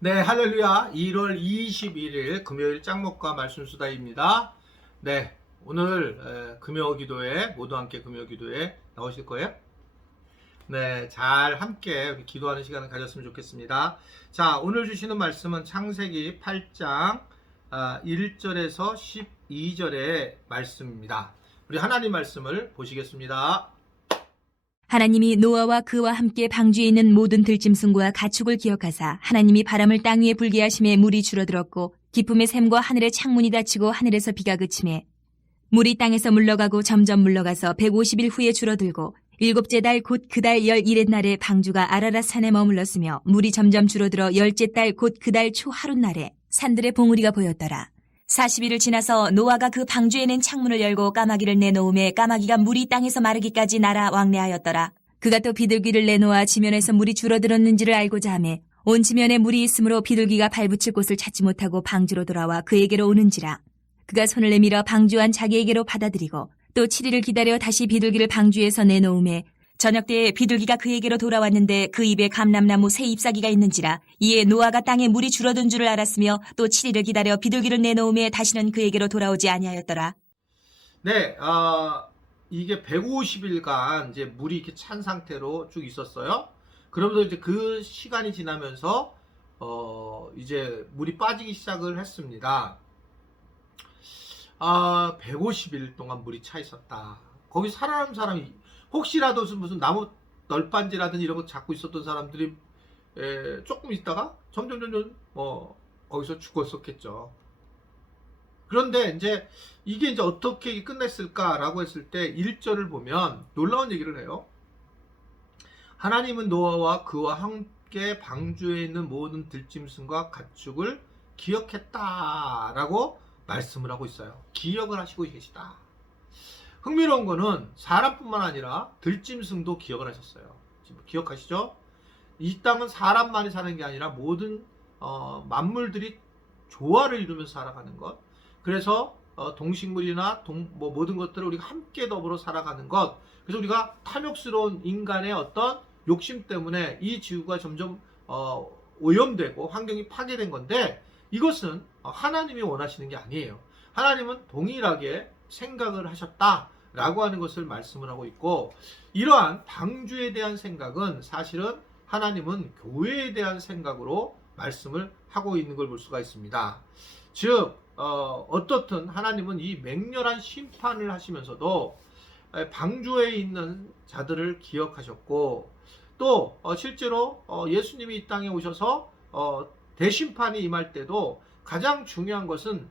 네, 할렐루야. 1월 21일 금요일 짱목과 말씀 수다입니다. 네, 오늘 금요 기도회 모두 함께 금요 기도회 나오실 거예요? 네, 잘 함께 우리 기도하는 시간을 가졌으면 좋겠습니다. 자, 오늘 주시는 말씀은 창세기 8장 1절에서 12절의 말씀입니다. 우리 하나님 말씀을 보시겠습니다. 하나님이 노아와 그와 함께 방주에 있는 모든 들짐승과 가축을 기억하사 하나님이 바람을 땅 위에 불게 하심에 물이 줄어들었고 기품의 샘과 하늘의 창문이 닫히고 하늘에서 비가 그치매 물이 땅에서 물러가고 점점 물러가서 150일 후에 줄어들고 일곱째 달 곧 그 달 11의 방주가 아라랏 산에 머물렀으며 물이 점점 줄어들어 열째 달 곧 그 달 초 하룻날에 산들의 봉우리가 보였더라. 40일을 지나서 노아가 그 방주에 낸 창문을 열고 까마귀를 내놓음에 까마귀가 물이 땅에서 마르기까지 날아 왕래하였더라. 그가 또 비둘기를 내놓아 지면에서 물이 줄어들었는지를 알고자 하매 온 지면에 물이 있으므로 비둘기가 발붙일 곳을 찾지 못하고 방주로 돌아와 그에게로 오는지라. 그가 손을 내밀어 방주 안 자기에게로 받아들이고 또 7일을 기다려 다시 비둘기를 방주에서 내놓음에 저녁때에 비둘기가 그에게로 돌아왔는데 그 입에 감람나무 새 잎사귀가 있는지라. 이에 노아가 땅에 물이 줄어든 줄을 알았으며 또 7일을 기다려 비둘기를 내놓음에 다시는 그에게로 돌아오지 아니하였더라. 네, 이게 150일간 이제 물이 이렇게 찬 상태로 쭉 있었어요. 그러면서 이제 그 시간이 지나면서 이제 물이 빠지기 시작을 했습니다. 150일 동안 물이 차 있었다. 거기 살아남은 사람이 혹시라도 무슨 나무 널빤지라든지 이런 거 잡고 있었던 사람들이 조금 있다가 점점 거기서 죽었었겠죠. 그런데 이게 이제 어떻게 끝냈을까라고 했을 때 1절을 보면 놀라운 얘기를 해요. 하나님은 노아와 그와 함께 방주에 있는 모든 들짐승과 가축을 기억했다라고 말씀을 하고 있어요. 기억을 하시고 계시다. 흥미로운 거는 사람뿐만 아니라 들짐승도 기억을 하셨어요. 지금 기억하시죠? 이 땅은 사람만이 사는 게 아니라 모든 만물들이 조화를 이루면서 살아가는 것. 그래서 동식물이나 모든 것들을 우리가 함께 더불어 살아가는 것. 그래서 우리가 탐욕스러운 인간의 어떤 욕심 때문에 이 지구가 점점 오염되고 환경이 파괴된 건데, 이것은 하나님이 원하시는 게 아니에요. 하나님은 동일하게 생각을 하셨다라고 하는 것을 말씀을 하고 있고, 이러한 방주에 대한 생각은 사실은 하나님은 교회에 대한 생각으로 말씀을 하고 있는 걸 볼 수가 있습니다. 즉 어떻든 하나님은 이 맹렬한 심판을 하시면서도 방주에 있는 자들을 기억하셨고, 또 실제로 예수님이 이 땅에 오셔서 대심판이 임할 때도 가장 중요한 것은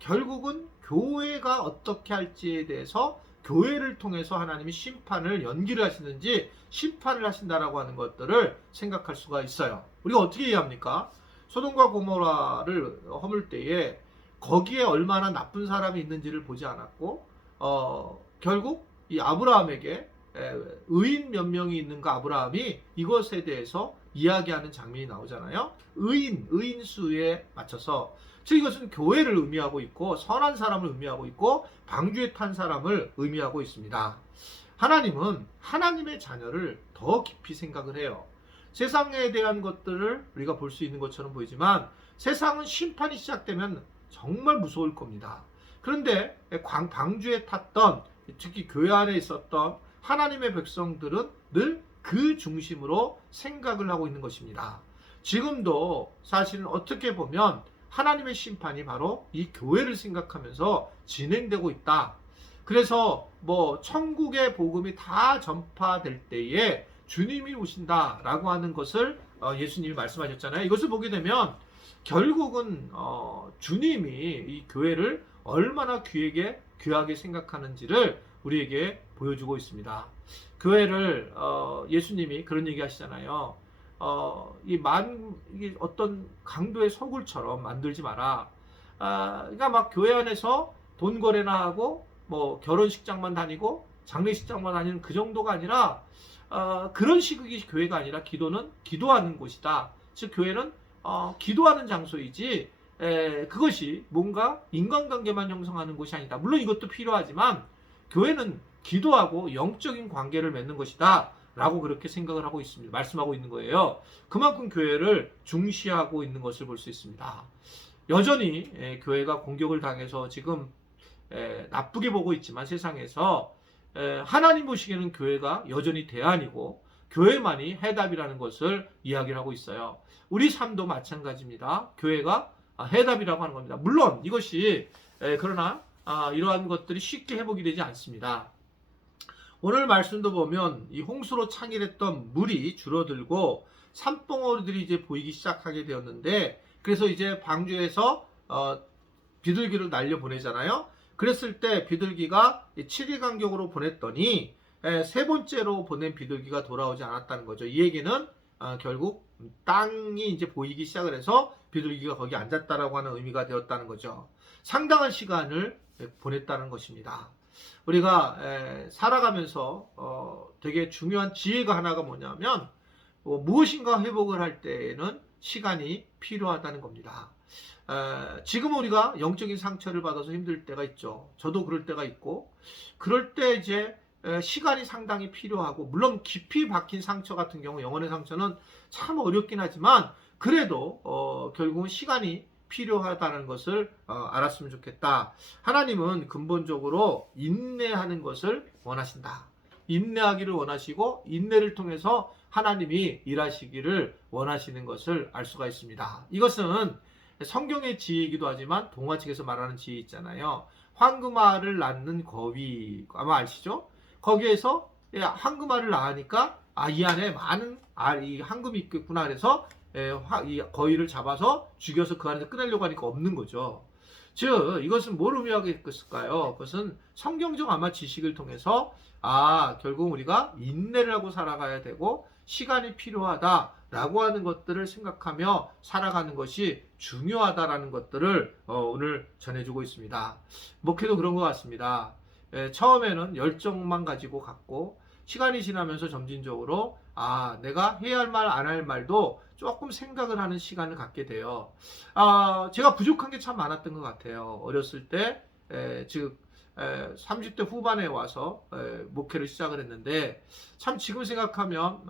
결국은 교회가 어떻게 할지에 대해서 교회를 통해서 하나님이 심판을 연기를 하시는지 심판을 하신다라고 하는 것들을 생각할 수가 있어요. 우리가 어떻게 이해합니까? 소돔과 고모라를 허물 때에 거기에 얼마나 나쁜 사람이 있는지를 보지 않았고 결국 이 아브라함에게 의인 몇 명이 있는가, 아브라함이 이것에 대해서 이야기하는 장면이 나오잖아요. 의인 수에 맞춰서, 즉 이것은 교회를 의미하고 있고 선한 사람을 의미하고 있고 방주에 탄 사람을 의미하고 있습니다. 하나님은 하나님의 자녀를 더 깊이 생각을 해요. 세상에 대한 것들을 우리가 볼 수 있는 것처럼 보이지만 세상은 심판이 시작되면 정말 무서울 겁니다. 그런데 방주에 탔던, 특히 교회 안에 있었던 하나님의 백성들은 늘 그 중심으로 생각을 하고 있는 것입니다. 지금도 사실은 어떻게 보면 하나님의 심판이 바로 이 교회를 생각하면서 진행되고 있다. 그래서 천국의 복음이 다 전파될 때에 주님이 오신다라고 하는 것을 예수님이 말씀하셨잖아요. 이것을 보게 되면 결국은 주님이 이 교회를 얼마나 귀하게 생각하는지를 우리에게 보여주고 있습니다. 교회를 예수님이 그런 얘기 하시잖아요. 이 어떤 강도의 소굴처럼 만들지 마라. 그러니까 막 교회 안에서 돈 거래나 하고 결혼식장만 다니고 장례식장만 다니는 그 정도가 아니라 그런 식의 교회가 아니라 기도는 기도하는 곳이다. 즉 교회는 기도하는 장소이지 그것이 뭔가 인간관계만 형성하는 곳이 아니다. 물론 이것도 필요하지만 교회는 기도하고 영적인 관계를 맺는 것이다 라고 그렇게 생각을 하고 있습니다. 말씀하고 있는 거예요. 그만큼 교회를 중시하고 있는 것을 볼 수 있습니다. 여전히 교회가 공격을 당해서 지금 나쁘게 보고 있지만 세상에서 하나님 보시기에는 교회가 여전히 대안이고 교회만이 해답이라는 것을 이야기를 하고 있어요. 우리 삶도 마찬가지입니다. 교회가 해답이라고 하는 겁니다. 물론 이것이 그러나 이러한 것들이 쉽게 회복이 되지 않습니다. 오늘 말씀도 보면 이 홍수로 창일했던 물이 줄어들고 산봉우리들이 이제 보이기 시작하게 되었는데, 그래서 이제 방주에서 비둘기를 날려 보내잖아요. 그랬을 때 비둘기가 7일 간격으로 보냈더니 세 번째로 보낸 비둘기가 돌아오지 않았다는 거죠. 이 얘기는 결국 땅이 이제 보이기 시작을 해서 비둘기가 거기 앉았다라고 하는 의미가 되었다는 거죠. 상당한 시간을 보냈다는 것입니다. 우리가 살아가면서 되게 중요한 지혜가 하나가 뭐냐면 무엇인가 회복을 할 때에는 시간이 필요하다는 겁니다. 지금 우리가 영적인 상처를 받아서 힘들 때가 있죠. 저도 그럴 때가 있고, 그럴 때 이제 시간이 상당히 필요하고, 물론 깊이 박힌 상처 같은 경우 영혼의 상처는 참 어렵긴 하지만 그래도 결국은 시간이 필요하다는 것을 알았으면 좋겠다. 하나님은 근본적으로 인내하는 것을 원하신다. 인내하기를 원하시고 인내를 통해서 하나님이 일하시기를 원하시는 것을 알 수가 있습니다. 이것은 성경의 지혜이기도 하지만 동화책에서 말하는 지혜 있잖아요. 황금알을 낳는 거위, 아마 아시죠? 거기에서 황금알을 낳으니까 이 안에 많은 이 황금이 있겠구나 그래서 이 거위를 잡아서 죽여서 그 안에서 꺼내려고 하니까 없는 거죠. 즉 이것은 뭘 의미하겠을까요? 그것은 성경적 아마 지식을 통해서 결국 우리가 인내를 하고 살아가야 되고 시간이 필요하다라고 하는 것들을 생각하며 살아가는 것이 중요하다라는 것들을 오늘 전해주고 있습니다. 목회도 그런 것 같습니다. 처음에는 열정만 가지고 갔고 시간이 지나면서 점진적으로 내가 해야 할 말, 안 할 말도 조금 생각을 하는 시간을 갖게 돼요. 제가 부족한 게 참 많았던 것 같아요. 어렸을 때, 즉 30대 후반에 와서 목회를 시작을 했는데, 참 지금 생각하면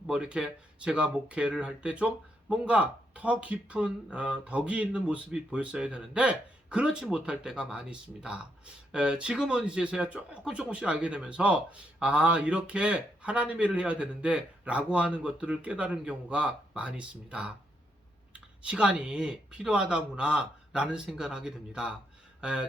뭐 이렇게 제가 목회를 할 때 좀 뭔가 더 깊은 덕이 있는 모습이 보였어야 되는데 그렇지 못할 때가 많이 있습니다. 지금은 이제서야 조금씩 알게 되면서 이렇게 하나님의 일을 해야 되는데 라고 하는 것들을 깨달은 경우가 많이 있습니다. 시간이 필요하다구나 라는 생각을 하게 됩니다.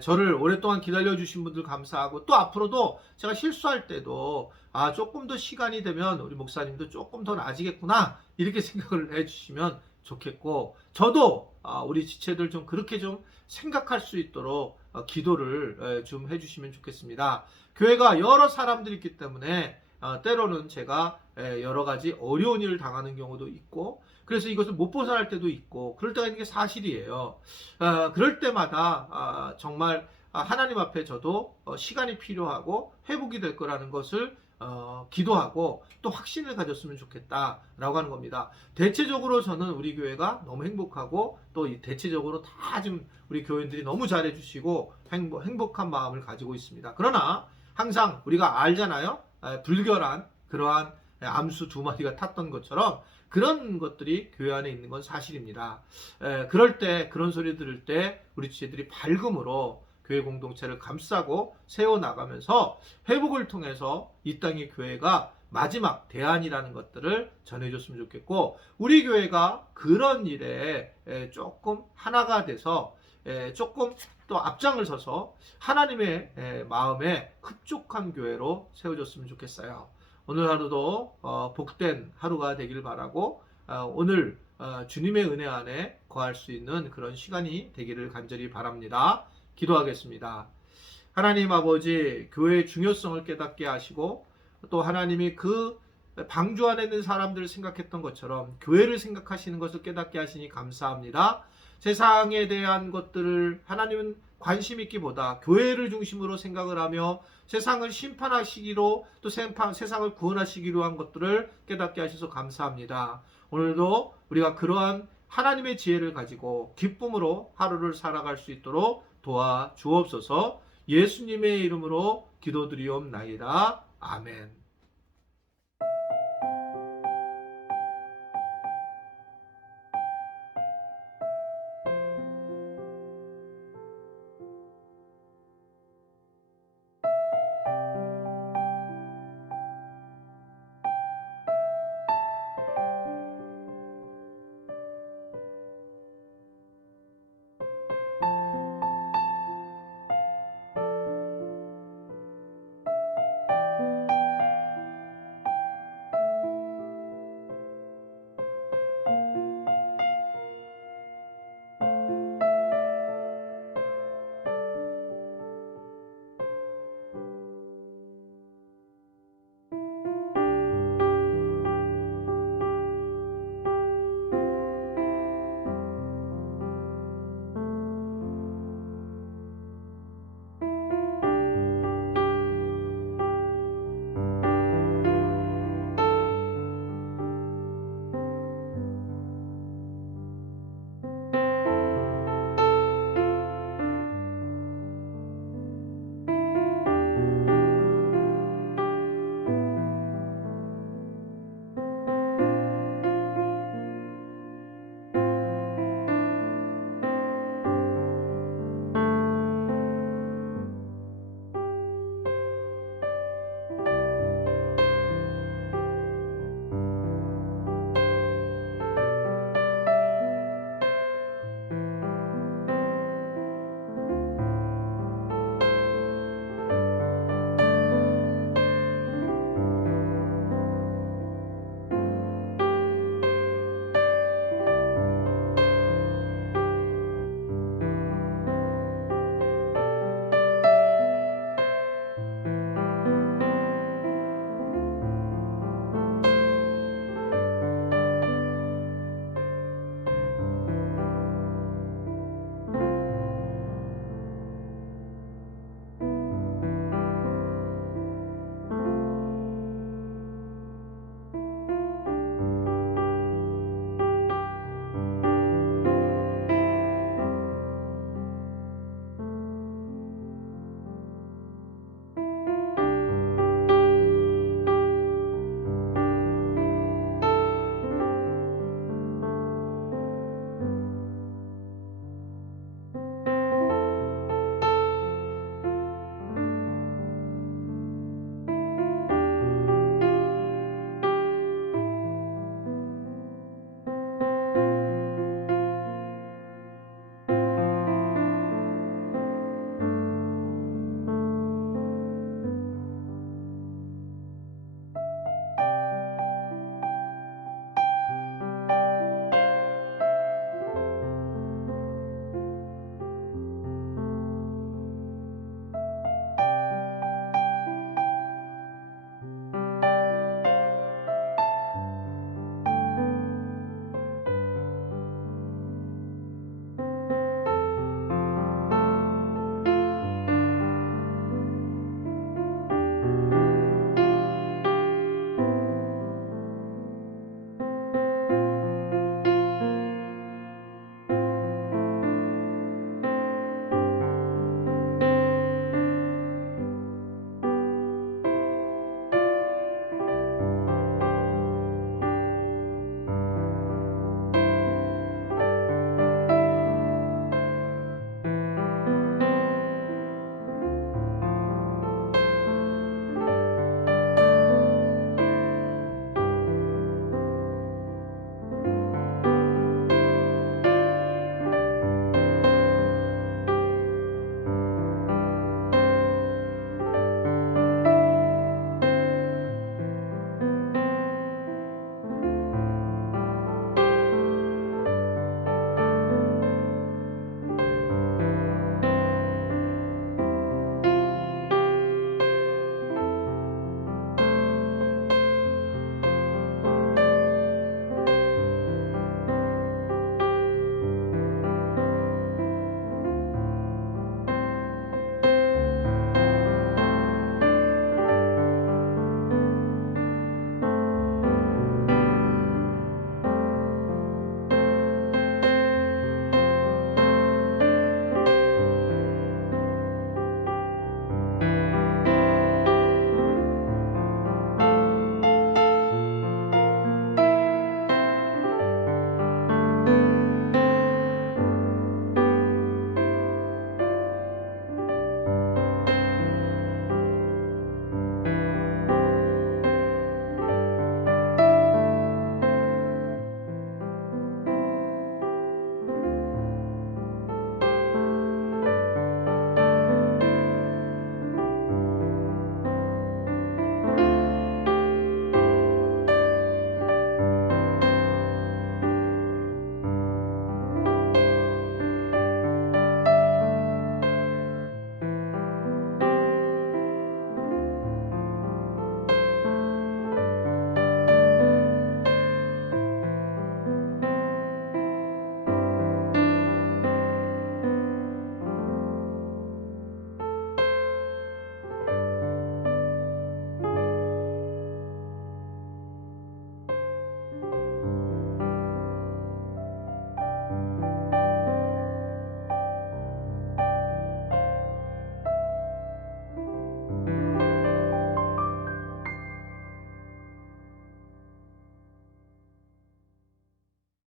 저를 오랫동안 기다려주신 분들 감사하고, 또 앞으로도 제가 실수할 때도 조금 더 시간이 되면 우리 목사님도 조금 더 나아지겠구나 이렇게 생각을 해주시면 좋겠고, 저도 우리 지체들 좀 그렇게 좀 생각할 수 있도록 기도를 좀 해주시면 좋겠습니다. 교회가 여러 사람들이 있기 때문에 때로는 제가 여러 가지 어려운 일을 당하는 경우도 있고, 그래서 이것을 못 벗어날 때도 있고 그럴 때가 있는 게 사실이에요. 그럴 때마다 정말 하나님 앞에 저도 시간이 필요하고 회복이 될 거라는 것을 기도하고 또 확신을 가졌으면 좋겠다라고 하는 겁니다. 대체적으로 저는 우리 교회가 너무 행복하고 또 대체적으로 다 지금 우리 교인들이 너무 잘해주시고 행복한 마음을 가지고 있습니다. 그러나 항상 우리가 알잖아요. 불결한 그러한 암수 2마리가 탔던 것처럼 그런 것들이 교회 안에 있는 건 사실입니다. 그럴 때 그런 소리 들을 때 우리 지체들이 밝음으로 교회 공동체를 감싸고 세워나가면서 회복을 통해서 이 땅의 교회가 마지막 대안이라는 것들을 전해줬으면 좋겠고, 우리 교회가 그런 일에 조금 하나가 돼서 조금 또 앞장을 서서 하나님의 마음에 흡족한 교회로 세워졌으면 좋겠어요. 오늘 하루도 복된 하루가 되길 바라고 오늘 주님의 은혜 안에 거할 수 있는 그런 시간이 되기를 간절히 바랍니다. 기도하겠습니다. 하나님 아버지, 교회의 중요성을 깨닫게 하시고 또 하나님이 그 방주 안에 있는 사람들을 생각했던 것처럼 교회를 생각하시는 것을 깨닫게 하시니 감사합니다. 세상에 대한 것들을 하나님은 관심 있기보다 교회를 중심으로 생각을 하며 세상을 심판하시기로 또 세상을 구원하시기로 한 것들을 깨닫게 하셔서 감사합니다. 오늘도 우리가 그러한 하나님의 지혜를 가지고 기쁨으로 하루를 살아갈 수 있도록 도와 주옵소서. 예수님의 이름으로 기도드리옵나이다. 아멘.